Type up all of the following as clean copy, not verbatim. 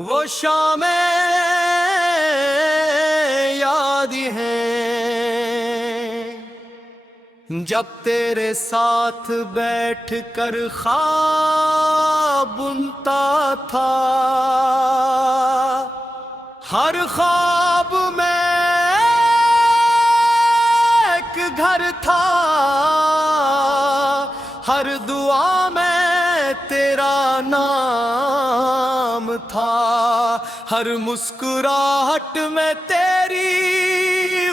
وہ شامیں یاد ہیں جب تیرے ساتھ بیٹھ کر خواب بنتا تھا، ہر خواب میں ایک گھر تھا، ہر دعا میں تیرا نام تھا، ہر مسکراہٹ میں تیری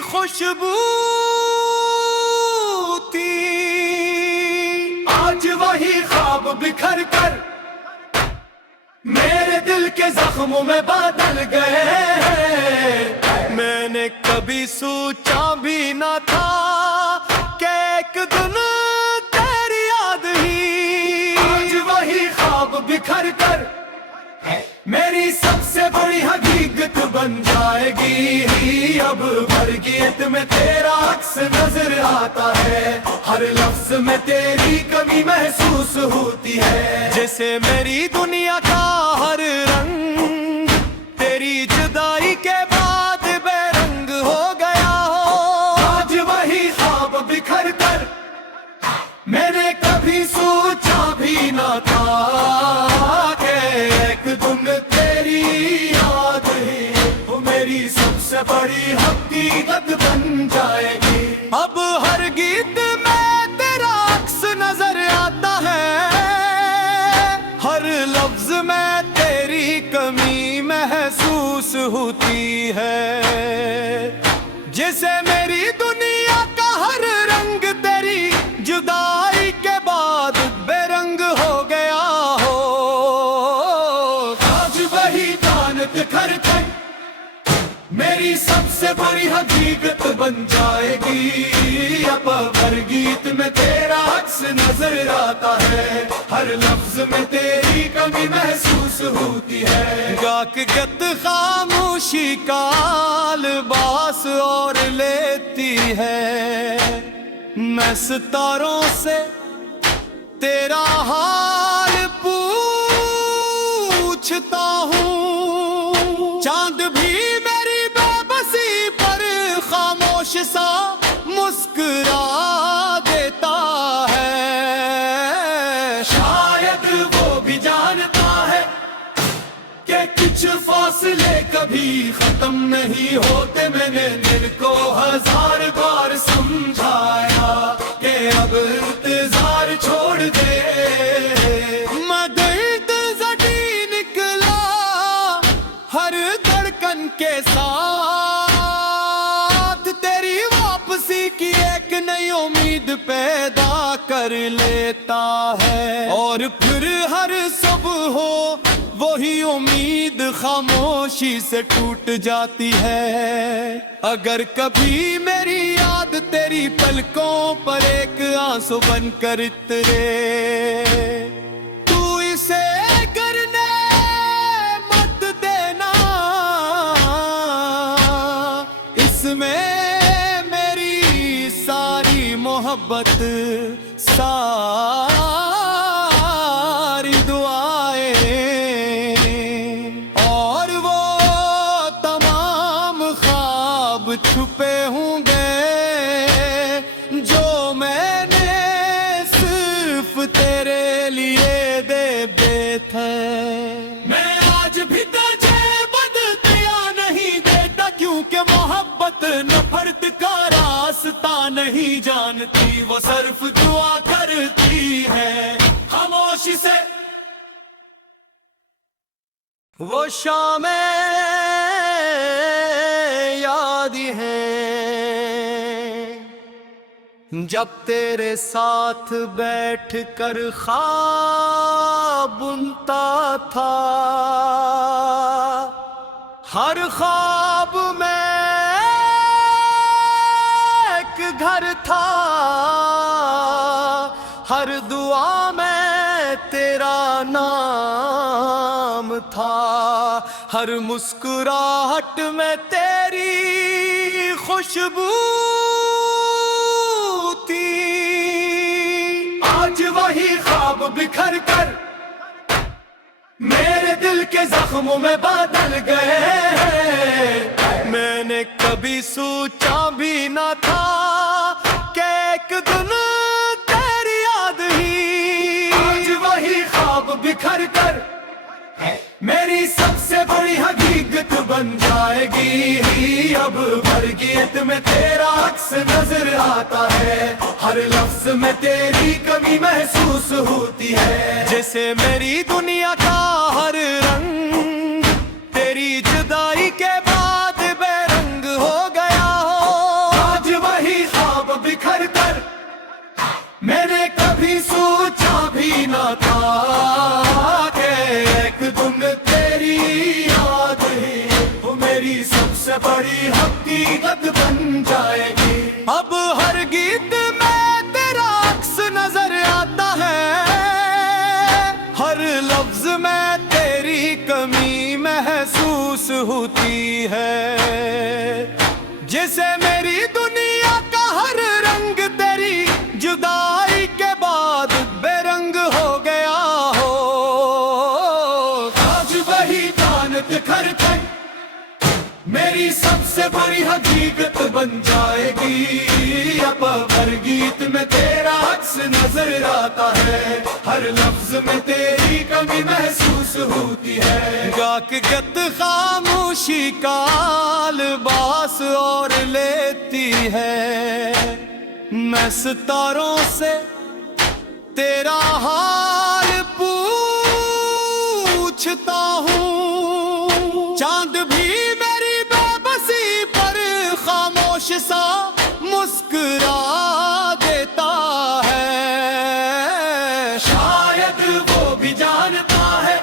خوشبو تھی۔ آج وہی خواب بکھر کر میرے دل کے زخموں میں بدل گئے ہیں۔ میں نے کبھی سوچا بھی نہ تھا کہ ایک دن تیری یاد ہی آج وہی خواب بکھر کر میری سب سے بڑی حقیقت بن جائے گی۔ اب برگیت میں تیرا عکس نظر آتا ہے، ہر لفظ میں تیری کمی محسوس ہوتی ہے، جیسے میری دنیا کا ہر رنگ تیری جدائی کے بعد بے رنگ ہو گیا ہو۔ آج وہی خواب بکھر کر میں نے کبھی سوچا بھی نہ تھا کہ ایک دن تیری یاد ہی وہ میری سب سے بڑی حقیقت بن جائے گی۔ اب ہر گیت میں تیرا عکس نظر آتا ہے، ہر لفظ میں تیری کمی محسوس ہوتی ہے، جیسے میری دنیا کا ہر رنگ تیری جدائی کے بعد بے رنگ ہو گیا ہو۔ آج وہی دانت کر کے میری سب سے بڑی حقیقت بن جائے گی۔ اب ہر گیت میں تیرا عکس نظر آتا ہے، ہر لفظ میں تیری کمی محسوس ہوتی ہے۔ گاک گت خاموشی کا لباس اور لیتی ہے، میں ستاروں سے تیرا حال پوچھتا ہوں، چاند بھی میری بے بسی پر خاموش سا مسکرا دیتا ہے۔ شاید وہ بھی جانتا ہے کہ کچھ فاصلے کبھی ختم نہیں ہوتے، میں نے دل کو ہزار بار سمجھایا کہ اب انتظار چھوڑ دے۔ میں درد زدی نکلا ہر دھڑکن کے ساتھ، تیری واپسی کی ایک نئی امید پیدا کر لیتا ہے، اور پھر ہر صبح ہو وہی امید خاموشی سے ٹوٹ جاتی ہے۔ اگر کبھی میری یاد تیری پلکوں پر ایک آنسو بن کر اترے، تو اسے کرنے مت دینا، اس میں میری ساری محبت ساری دعائیں اور وہ تمام خواب چھپے ہوں گے جو میں نے صرف تیرے لیے دے تھے۔ میں آج بھی تجھے بدلیا نہیں دیتا، کیونکہ محبت نفرت کا راستہ نہیں جانتی، وہ صرف دعا کرتی ہے خاموشی سے۔ وہ شامیں یاد ہیں جب تیرے ساتھ بیٹھ کر خواب بنتا تھا، ہر خواب میں ایک گھر تھا، ہر دعا میں تیرا نام تھا، ہر مسکراہٹ میں تیری خوشبو تھی۔ آج وہی خواب بکھر کر میرے دل کے زخموں میں بدل گئے ہیں۔ میں نے کبھی سوچا بھی نہ تھا کہ ایک دن تیری یاد ہی آج وہی خواب بکھر کر میری سب سے بڑی حقیقت بن جائے گی۔ اب ہر گیت میں تیرا عکس نظر آتا ہے، ہر لفظ میں تیری کمی محسوس ہوتی ہے۔ جیسے میری دنیا کا ہر رنگ تیری جدائی کے بعد بے رنگ ہو گیا ہو۔ آج وہی خواب بکھر کر میں نے کبھی سوچا بھی نہ تھا کہ ایک دن تیری یاد ہی وہ میری سب سے بڑی حقیقت بن جائے گی۔ اب ہر گیت میں تیرا عکس نظر آتا ہے، ہر لفظ میں تیری کمی محسوس ہوتی ہے۔ جیسے میری دنیا کا ہر رنگ تیری جدائی کے بعد بے رنگ ہو گیا ہو۔ آج وہی دانت کر کے میری سب سے بڑی حقیقت بن جائے گی۔ اب ہر گیت میں تیرا عکس نظر آتا ہے، ہر لفظ میں تیری کمی محسوس ہوتی ہے۔ گت خاموشی کا لباس اور لیتی ہے، میں ستاروں سے تیرا حال پوچھتا ہوں، چاند بھی میری بے بسی پر خاموش سا مسکرا دیتا ہے۔ شاید وہ بھی جانتا ہے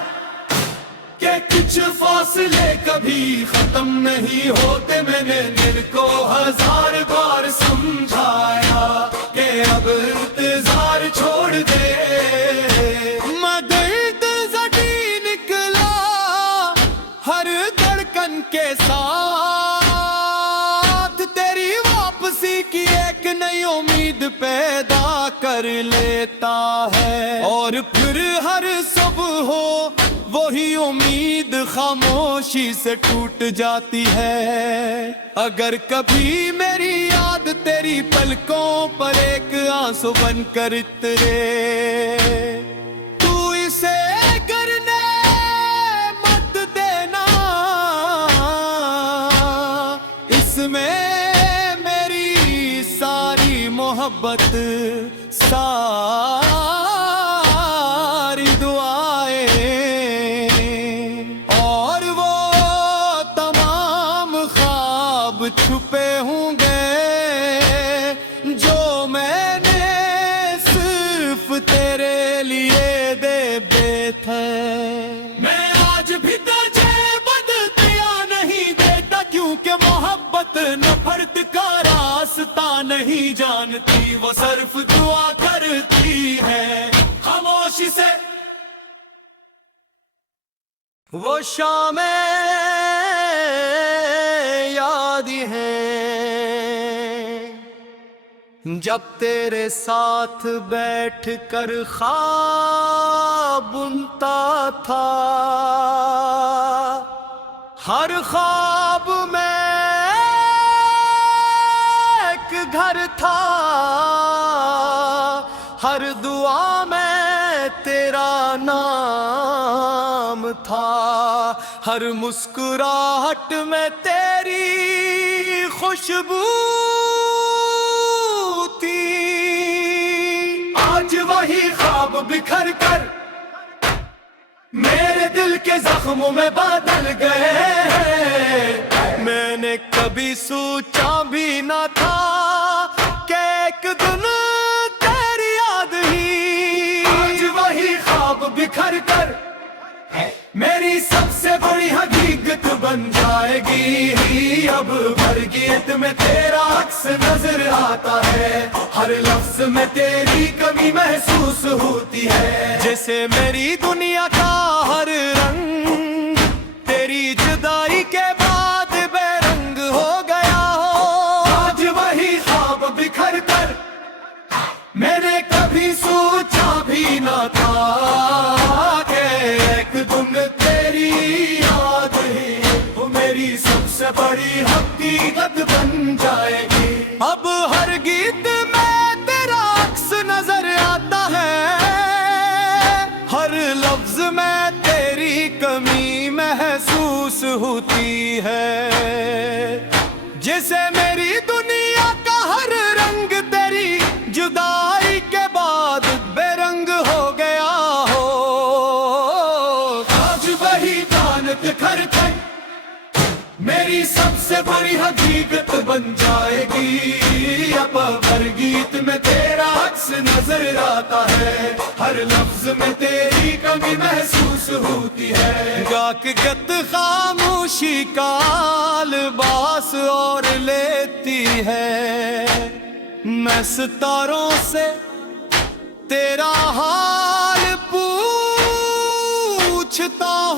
کہ کچھ فاصلے کبھی ختم نہیں ہوتے۔ میں نے دل کو ہزار بار سمجھایا کہ اب انتظار چھوڑ دے، مگر زٹی نکلا ہر دھڑکن کے ساتھ، تیری واپسی کی ایک نئی امید پیدا کر لیتا ہے۔ اور پھر ہر صبح ہو وہی امید خاموشی سے ٹوٹ جاتی ہے۔ اگر کبھی میری یاد تیری پلکوں پر ایک آنسو بن کر اترے، تو اسے کرنے مت دینا، اس میں میری ساری محبت ساری دعائیں اور وہ تمام خواب چھپے ہوں گے جو میں نے صرف تیرے لیے دے تھے۔ میں آج بھی تجھے بدلیا نہیں دیتا، کیونکہ محبت نفرت کا راستہ نہیں جانتی، وہ صرف دعا کرتی ہے خاموشی سے۔ وہ شامیں یاد ہیں جب تیرے ساتھ بیٹھ کر خواب بنتا تھا، ہر خواب میں ایک گھر تھا، ہر دعا میں تیرا نام تھا، ہر مسکراہٹ میں تیری خوشبو تھی۔ آج وہی خواب بکھر کر میرے دل کے زخموں میں بدل گئے ہیں۔ میں نے کبھی سوچا بھی نہ تھا کہ ایک دن تیری یاد ہی آج وہی خواب بکھر کر میری سب سے بڑی حقیقت بن جائے گی۔ اب ہر گیت میں تیرا عکس نظر آتا ہے، ہر لفظ میں تیری کمی محسوس ہوتی ہے۔ جیسے میری دنیا کا ہر رنگ تیری جدائی کے بعد بے رنگ ہو گیا ہو۔ آج وہی خواب بکھر کر میں نے کبھی سوچا بھی نہ تھا کہ ایک دن تیری سے بڑی حقیقت بن جائے گی۔ اب ہر گیت میں تیرا عکس نظر آتا ہے، ہر لفظ میں تیری کمی محسوس ہوتی ہے، جسے میری دنیا کا ہر رنگ تیری جدائی کے بعد بے رنگ ہو گیا ہو۔ آج وہی دانت گھر گئی میری سب سے بڑی حقیقت بن جائے گی۔ اب ہر گیت میں تیرا عکس نظر آتا ہے، ہر لفظ میں تیری کمی محسوس ہوتی ہے۔ گاک گت خاموشی کا لباس اور لیتی ہے، میں ستاروں سے تیرا حال پوچھتا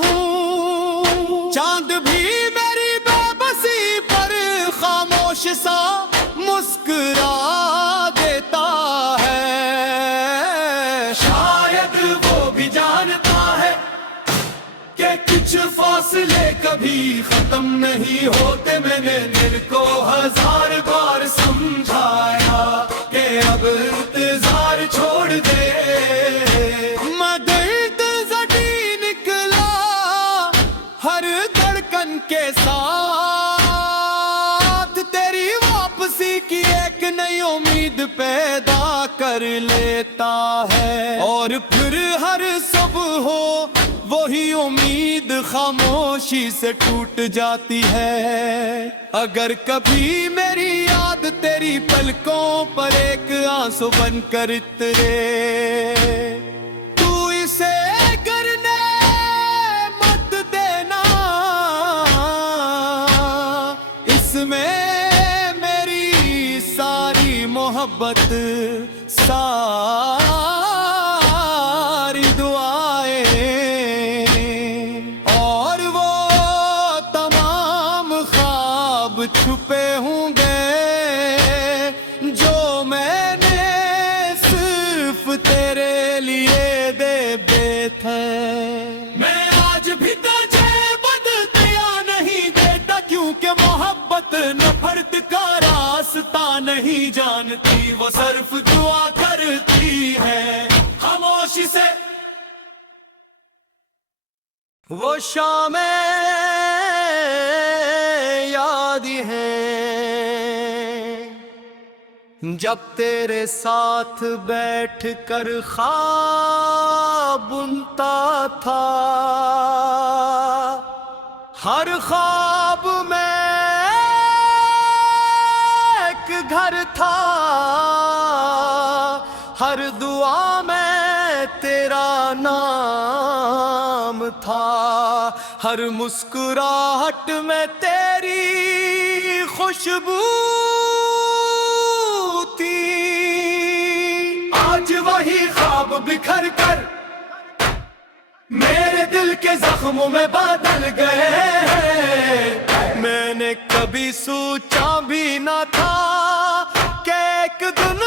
ہوں، چاند بھی میری بے بسی پر خاموش سا مسکرا دیتا ہے۔ شاید وہ بھی جانتا ہے کہ کچھ فاصلے کبھی ختم نہیں ہوتے، میں نے دل کو ہزار بار سمجھایا کہ اب انتظار چھوڑ دے۔ میں درد زدی نکلا ہر دھڑکن کے ساتھ، تیری واپسی کی ایک نئی امید پیدا کر لیتا ہے، اور پھر ہر صبح ہو وہی امید خاموشی سے ٹوٹ جاتی ہے۔ اگر کبھی میری یاد تیری پلکوں پر ایک آنسو بن کر اترے، تو اسے گرنے مت دینا، اس میں میری ساری محبت ساری دعائیں اور وہ تمام خواب چھپے ہوں گے جو میں نے صرف تیرے لیے دے تھے۔ میں آج بھی تجھے بدلیا نہیں دیتا، کیونکہ محبت نفرت کا راستہ نہیں جانتی، وہ صرف دعا کرتی ہے خاموشی سے۔ وہ شامیں یاد ہیں جب تیرے ساتھ بیٹھ کر خواب بنتا تھا، ہر خواب میں ایک گھر تھا، ہر دعا میں تیرا نام تھا، ہر مسکراہٹ میں تیری خوشبو تھی۔ آج وہی خواب بکھر کر میرے دل کے زخموں میں بدل گئے ہیں، میں نے کبھی سوچا بھی نہ تھا کہ ایک دن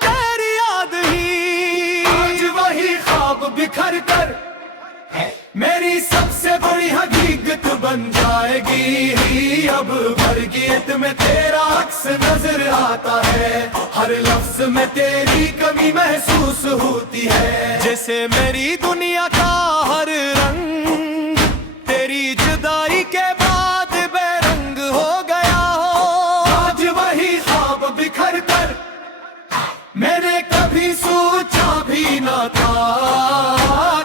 تیری یاد ہی آج وہی خواب بکھر کر میری سب سے بڑی حقیقت بن جائے گی۔ اب ہر گیت میں تیرا عکس نظر آتا ہے، ہر لفظ میں تیری کمی محسوس ہوتی ہے، جیسے میری دنیا کا ہر رنگ تیری جدائی کے بعد بے رنگ ہو گیا ہو۔ آج وہی خواب بکھر کر میں نے کبھی سوچا بھی نہ تھا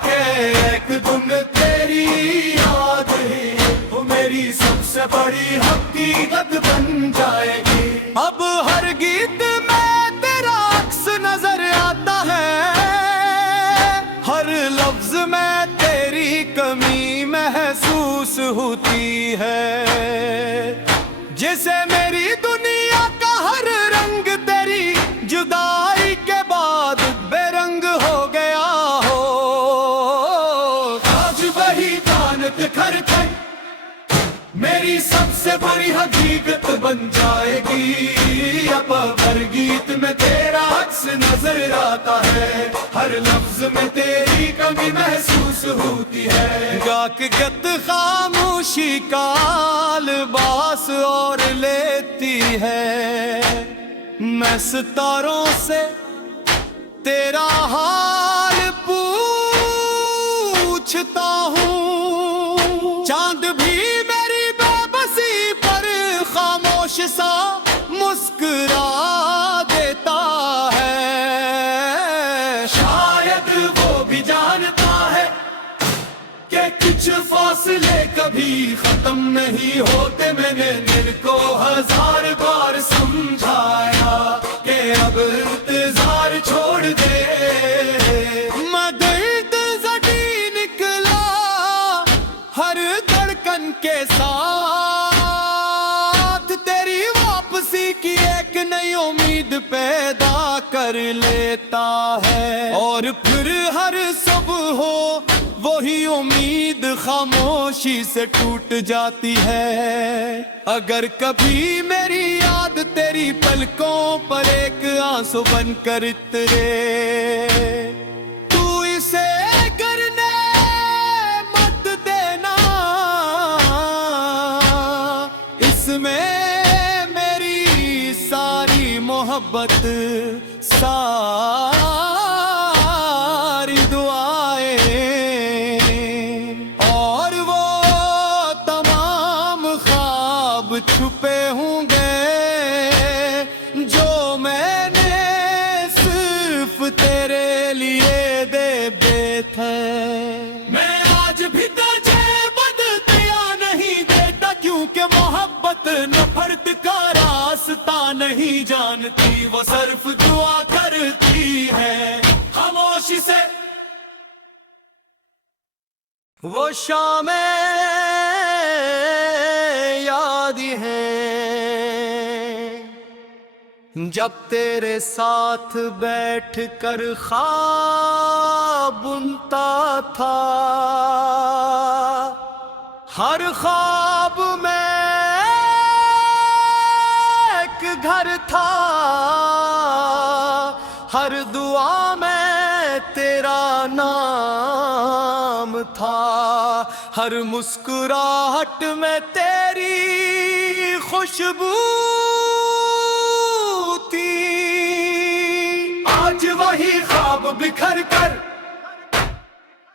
کہ ایک دن تیری یاد ہی وہ میری سب سے بڑی حقیقت بن جائے گی۔ اب ہر گیت میں تیرا عکس نظر آتا ہے، ہر لفظ میں تیری کمی محسوس ہوتی ہے، جسے میری دنیا کا ہر رنگ تیری جدائی کے بعد بے رنگ ہو گیا ہو۔ آج وہی دانت گھر گئی میری سب سے بڑی حقیقت بن جائے گی، اب ہر گیت میں تیرا عکس نظر آتا ہے، ہر لفظ میں تیری کمی محسوس ہوتی ہے۔ گاکگت خاموشی کا لباس اور لیتی ہے، میں ستاروں سے تیرا حال پوچھتا ہوں، چاند بھی میری بے بسی پر خاموش سا مسکرا دیتا ہے۔ شاید وہ بھی جانتا ہے کہ کچھ فاصلے کبھی ختم نہیں ہوتے، میں نے دل کو ہزار بار سمجھایا کہ اب انتظار چھوڑ دے، میں درد زدی نکلا ہر دھڑکن کے ساتھ، تیری واپسی کی ایک نئی امید پیدا کر لیتا ہے، اور پھر ہر صبح ہو وہی امید خاموشی سے ٹوٹ جاتی ہے۔ اگر کبھی میری یاد تیری پلکوں پر ایک آنسو بن کر اترے، تو اسے کرنے مت دینا، اس میں میری ساری محبت، ساری دعائیں اور وہ تمام خواب چھپے ہوں گے جو میں نے صرف تیرے لیے دے تھے۔ میں آج بھی تجھے بدلیا نہیں دیتا، کیونکہ محبت نفرت کا راستہ نہیں جانتی، وہ صرف دعا کرتی ہے خاموشی سے۔ وہ شامیں یاد ہیں جب تیرے ساتھ بیٹھ کر خواب بنتا تھا، ہر خواب میں ایک گھر تھا، ہر دعا میں تیرا نام تھا، ہر مسکراہٹ میں تیری خوشبو تھی۔ آج وہی خواب بکھر کر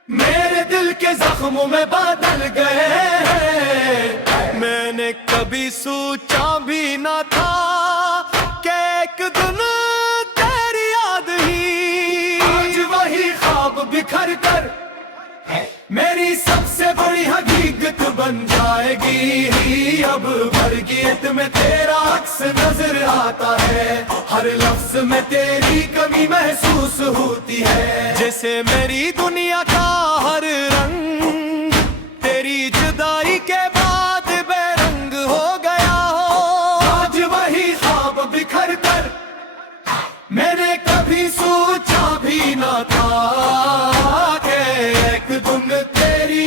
میرے دل کے زخموں میں بدل گئے ہیں، میں نے کبھی سوچا بھی نہ تھا کہ ایک دن تیری یاد ہی آج وہی خواب بکھر کر میری سب سے بڑی حقیقت بن جائے گی، اب ہر گیت میں تیرا عکس نظر آتا ہے، ہر لفظ میں تیری کمی محسوس ہوتی ہے، جیسے میری دنیا کا ہر رنگ تیری جدائی کے بعد بے رنگ ہو گیا ہو۔ آج وہی خواب بکھر کر میں نے کبھی سوچا بھی نہ تھا کہ ایک دن تیری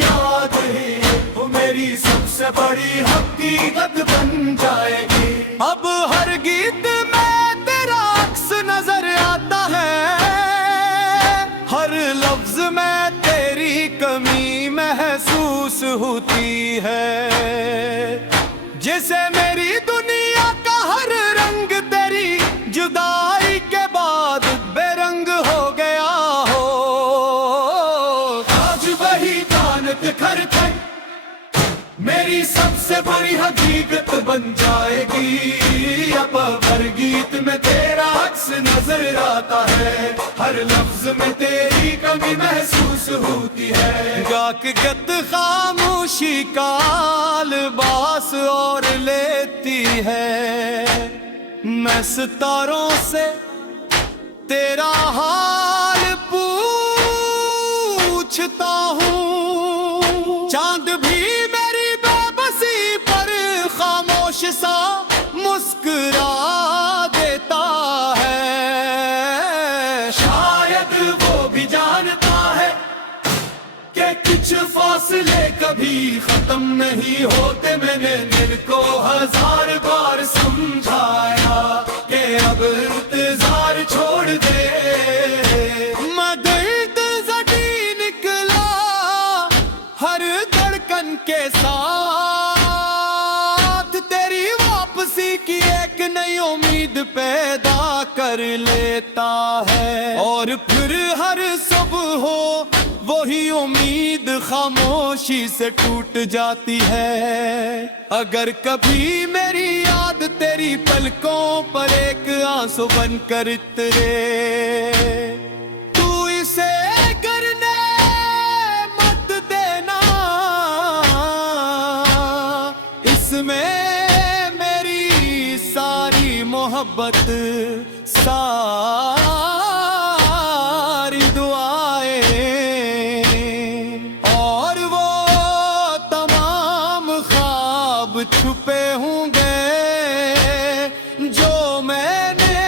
یاد ہی وہ میری سب سے بڑی حقیقت بن جائے گی، اب ہر گیت میں تیرا عکس نظر آتا ہے، ہر لفظ میں تیری کمی محسوس ہوتی ہے، جیسے میری دنیا کا ہر رنگ تیری جدائی کے بعد بے رنگ ہو گیا ہو۔ آج وہی کانت کھر کھر میری سب سے بڑی حقیقت بن جائے گی، اب ہر گیت میں تیرا عکس نظر آتا ہے، ہر لفظ میں تیری کمی محسوس ہوتی ہے۔ گاکگت خاموشی کا لباس اور لیتی ہے، میں ستاروں سے تیرا حال پوچھتا ہوں، چاند بھی میری بے بسی پر خاموش سا مسکرا دیتا ہے۔ شاید وہ بھی جانتا ہے کہ کچھ فاصلے کبھی کبھی ختم نہیں ہوتے. میں نے دل کو 1000 بار سمجھایا کہ اب انتظار چھوڑ دے. میں درد زدی نکلا ہر دھڑکن کے ساتھ. تیری واپسی کی ایک نئی امید پیدا کر لیتا ہے. اور پھر ہر صبح ہو وہی امید خاموشی سے ٹوٹ جاتی ہے. اگر کبھی میری یاد تیری پلکوں پر ایک آنسو بن کر اترے تو اسے کرنے مت دینا. اس میں میری ساری محبت ساری دعائیں اور وہ تمام خواب چھپے ہوں گے جو میں نے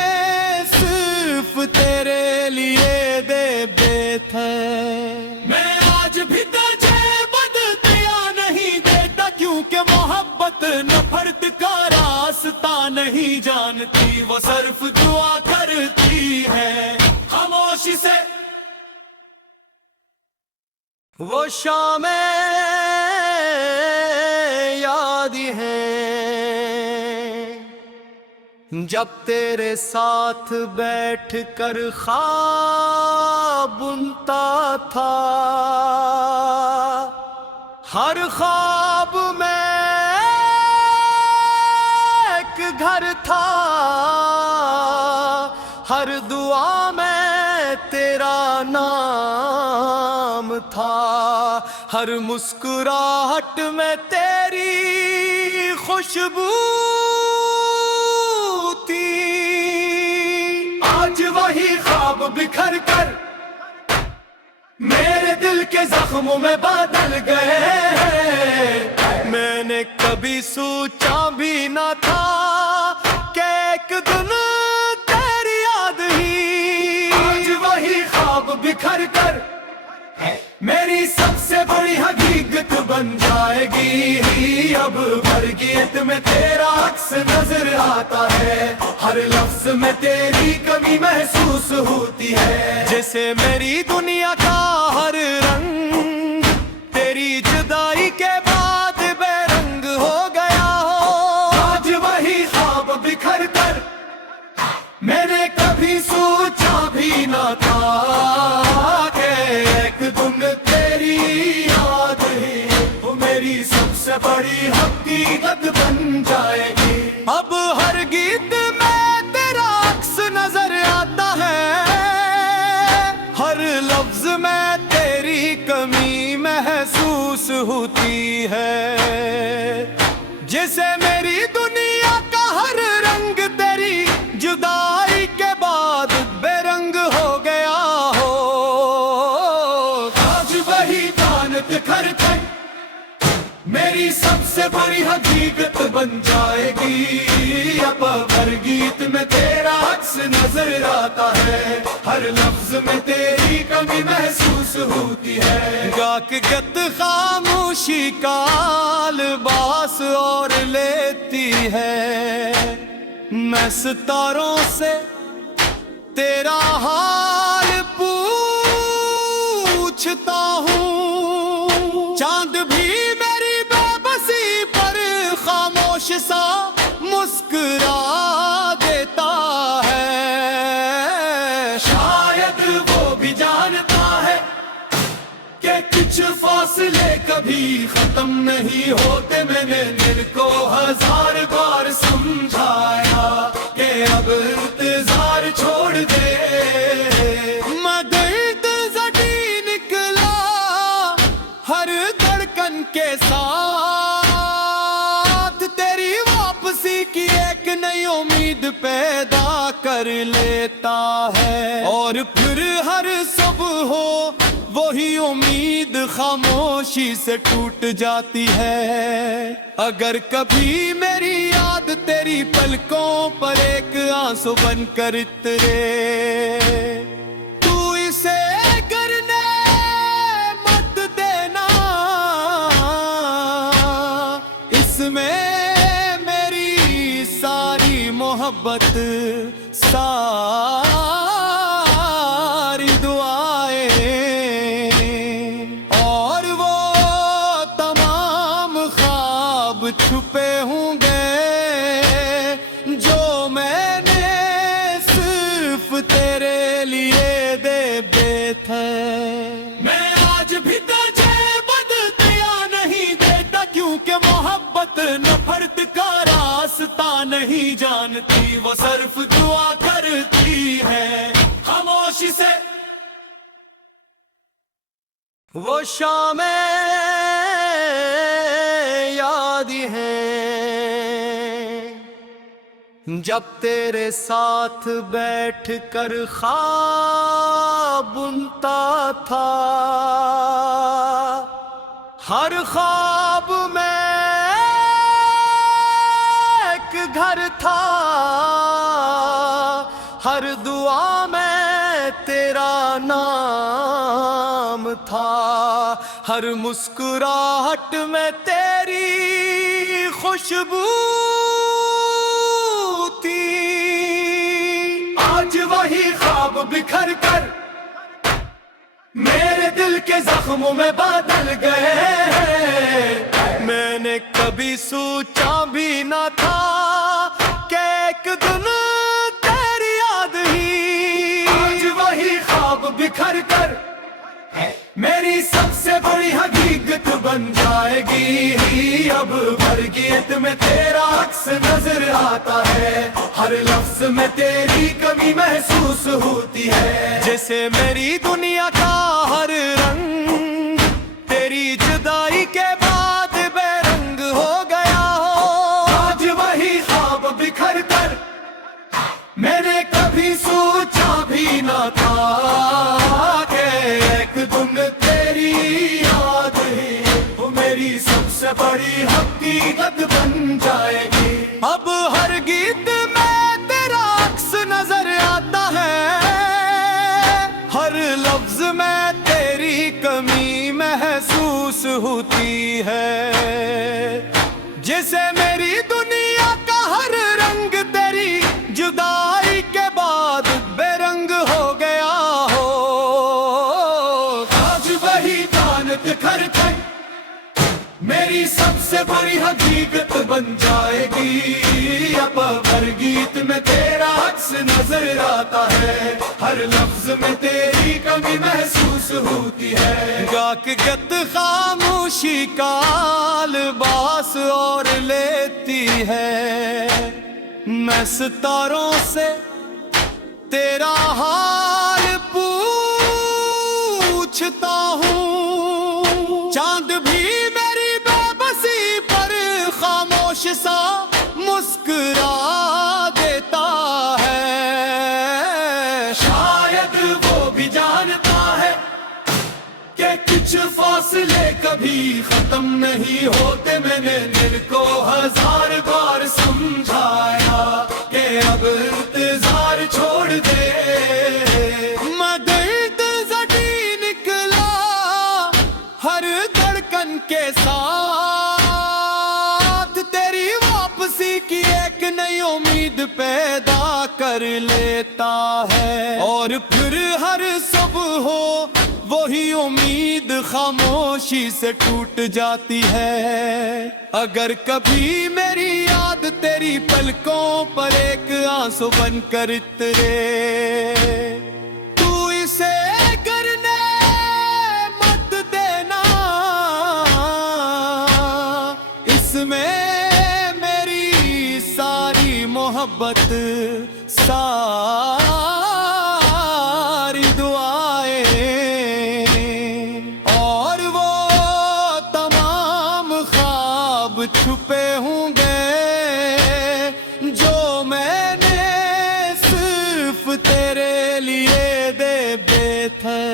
صرف تیرے لیے دے تھے. میں آج بھی تجھے بدلیا نہیں دیتا کیونکہ محبت نفرت کا راستہ نہیں جانتی. وہ صرف دعا کرتی ہے خاموشی سے. وہ شامیں یاد ہیں جب تیرے ساتھ بیٹھ کر خواب بنتا تھا. ہر خواب میں ایک گھر تھا. ہر دعا میں تیرا نام تھا. ہر مسکراہٹ میں تیری خوشبو تھی. آج وہی خواب بکھر کر میرے دل کے زخموں میں بدل گئے. میں نے کبھی سوچا بھی نہ تھا کہ ایک دن تیری یاد ہی آج وہی خواب بکھر کر میری سب سے بڑی حقیقت بن جائے گی. اب ہر گیت میں تیرا عکس نظر آتا ہے. ہر لفظ میں تیری کمی محسوس ہوتی ہے. جیسے میری دنیا کا ہر رنگ تیری جدائی کے بعد بے رنگ ہو گیا ہو. آج وہی خواب بکھر کر میں نے کبھی سوچا بھی نہ تھا کہ ایک دن تیری یاد ہی وہ میری سب سے بڑی حقیقت بن جائے گی. اب ہر گیت میں تیرا عکس نظر آتا ہے. ہر لفظ میں تیری کمی محسوس ہوتی ہے. جیسے میری دنیا کا ہر رنگ تیری جدائی کے بعد بے رنگ ہو گیا ہو. آج وہی جانت کر کر میری سب سے بڑی حقیقت بن جائے گی. اب ہر گیت میں تیرا عکس نظر آتا ہے. ہر لفظ میں تیری کمی محسوس ہوتی ہے. گت خاموشی کا لباس اور لیتی ہے. میں ستاروں سے تیرا حال پوچھتا ہوں. چاند بھی میری بے بسی پر خاموش سا مسکرا دیتا ہے. شاید وہ بھی جانتا ہے کہ کچھ فاصلے کبھی ختم نہیں ہوتے. میں نے دل کو 1000 بار سمجھایا کہ اب انتظار چھوڑ دے. میں درد زدی نکلا ہر دھڑکن کے ساتھ. تیری واپسی کی ایک نئی امید پیدا کر لیتا ہے. اور پھر ہر صبح ہو وہی امید خاموشی سے ٹوٹ جاتی ہے. اگر کبھی میری یاد تیری پلکوں پر ایک آنسو بن کر اترے تو اسے کرنے مت دینا. اس میں میری ساری محبت، ساری دعائیں اور وہ تمام خواب چھپے ہوں گے جو میں نے صرف تیرے لیے دے بیت ہے۔ میں آج بھی تجھے بدلیا نہیں دیتا کیونکہ محبت نفرت کا راستہ نہیں جانتی، وہ صرف دعا کرتی ہے خاموشی سے۔ وہ شامیں یاد ہیں جب تیرے ساتھ بیٹھ کر خواب بنتا تھا، ہر خواب میں ایک گھر تھا، ہر دعا میں تیرا نام تھا، ہر مسکراہٹ میں تیری خوشبو تھی۔ آج وہی خواب بکھر کر میرے دل کے زخموں میں بدل گئے ہیں، میں نے کبھی سوچا بھی نہ تھا کہ ایک دن تیری یاد ہی آج وہی خواب بکھر کر میری سب سے بڑی حقیقت بن جائے گی۔ اب برگیت میں تیرا عکس نظر آتا ہے، ہر لفظ میں تیری کمی محسوس ہوتی ہے، جیسے میری دنیا کا ہر رنگ تیری جدائی کے بعد بے رنگ ہو گیا ہو۔ آج وہی خواب بکھر کر میں نے کبھی سوچا بھی نہ تھا کہ ایک دن تیری یاد ہی وہ میری سب سے بڑی حقیقت بن جائے گی۔ اب ہر گیت میں تیرا عکس نظر آتا ہے، ہر لفظ میں تیری کمی محسوس ہوتی ہے، جیسے میری دنیا کا ہر رنگ تیری جدائی کے بعد بے رنگ ہو گیا ہو۔ آج وہی دانت کھر کر میری سب سے بڑی حقیقت بن جائے گی۔ اب ہر گیت میں تیرا عکس نظر آتا ہے، ہر لفظ میں تیری کمی محسوس ہوتی ہے۔ گاک گت خاموشی کا لباس اور لیتی ہے، میں ستاروں سے تیرا حال پوچھتا ہوں، چاند بھی میری بے بسی پر خاموش سا مسکرا دیتا ہے۔ شاید وہ بھی جانتا ہے کہ کچھ فاصلے کبھی ختم نہیں ہوتے، میں نے دل کو ہزار بار سمجھایا کہ اب انتظار چھوڑ دے، مگر زٹی نکلا ہر دھڑکن کے ساتھ، تیری واپسی کی ایک نئی امید پیدا کر لیتا ہے، اور پھر ہر صبح ہو وہی امید خاموشی سے ٹوٹ جاتی ہے۔ اگر کبھی میری یاد تیری پلکوں پر ایک آنسو بن کر اترے، تو اسے گرنے مت دینا، اس میں میری ساری محبت، ساری دعائیں اور وہ تمام خواب چھپے ہوں گے جو میں نے صرف تیرے لیے دے بیت ہے۔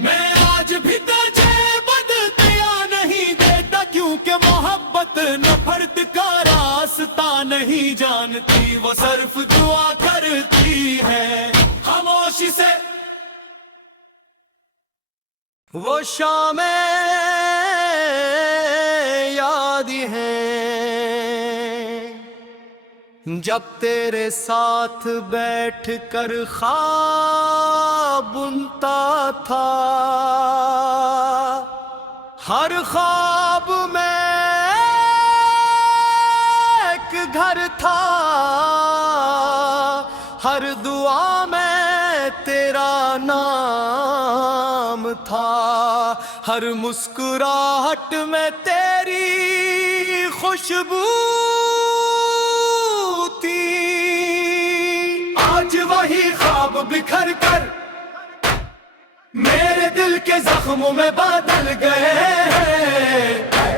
میں آج بھی تجھے بدلیا نہیں دیتا کیونکہ محبت نفرت کا راستہ نہیں جانتی، وہ صرف دعا کرتی ہے خاموشی سے۔ وہ شامیں یاد ہیں جب تیرے ساتھ بیٹھ کر خواب بنتا تھا، ہر خواب میں ایک گھر تھا، ہر دعا میں تیرا نام تھا، ہر مسکراہٹ میں تیری خوشبو تھی۔ آج وہی خواب بکھر کر میرے دل کے زخموں میں بدل گئے،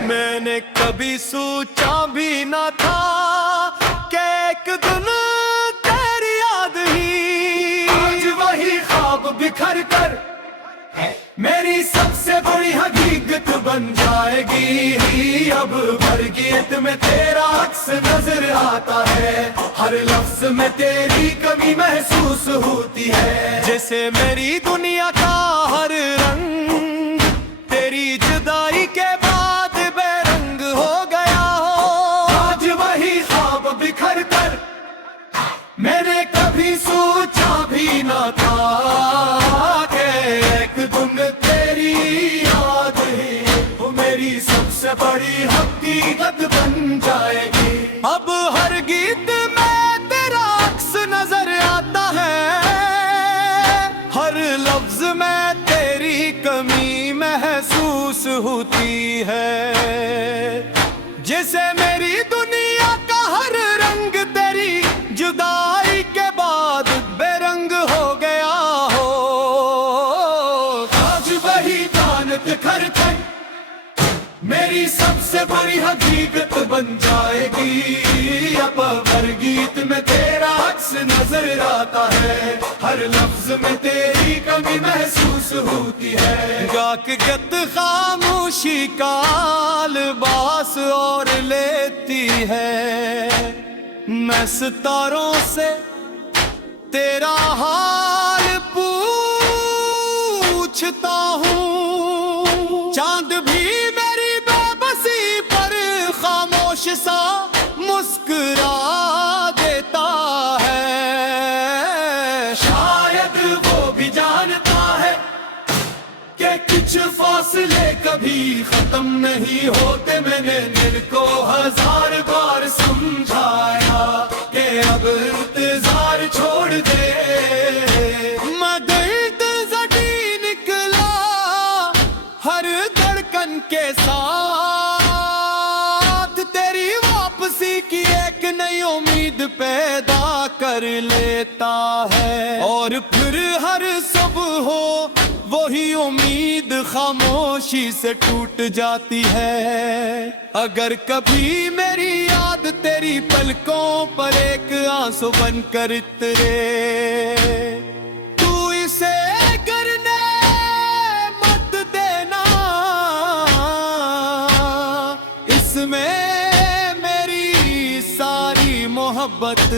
میں نے کبھی سوچا بھی نہ تھا کہ ایک دن تیری یاد ہی آج وہی خواب بکھر کر میری سب سے بڑی حقیقت بن جائے گی۔ اب برگیت میں تیرا عکس نظر آتا ہے، ہر لفظ میں تیری کمی محسوس ہوتی ہے، جیسے میری دنیا کا ہر رنگ تیری جدائی کے بعد بے رنگ ہو گیا ہو۔ آج وہی خواب بکھر کر میں نے کبھی سوچا بھی نہ تھا کہ ایک دن تیری یاد ہی وہ میری سب سے بڑی حقیقت بن جائے گی۔ اب ہر گیت میں تیرا عکس نظر آتا ہے، ہر لفظ میں تیری کمی محسوس ہوتی ہے، جیسے میری دنیا کا ہر رنگ تیری جدائی کے بعد بے رنگ ہو گیا ہو۔ آج وہی دانت کھر کر میری سب سے بڑی حقیقت بن جائے گی۔ اب ہر گیت میں تیرا عکس نظر آتا ہے، ہر لفظ میں تیری کمی محسوس ہوتی ہے۔ گاک گت خاموشی کا لباس اور لیتی ہے، میں ستاروں سے تیرا حال پوچھتا ہوں، چاند بھی میری بے بسی پر خاموش سا مسکرا دیتا ہے۔ شاید وہ بھی جانتا ہے کہ کچھ فاصلے کبھی ختم نہیں ہوتے، میں نے دل کو ہزار بار سمجھایا کہ اب انتظار چھوڑ دے، مگر زٹی نکلا ہر دھڑکن کے ساتھ، تیری واپسی کی ایک نئی امید پیدا کر لیتا ہے، اور پھر ہر صبح ہو وہی امید خاموشی سے ٹوٹ جاتی ہے۔ اگر کبھی میری یاد تیری پلکوں پر ایک آنسو بن کر اترے، تو اسے کرنے مت دینا، اس میں میری ساری محبت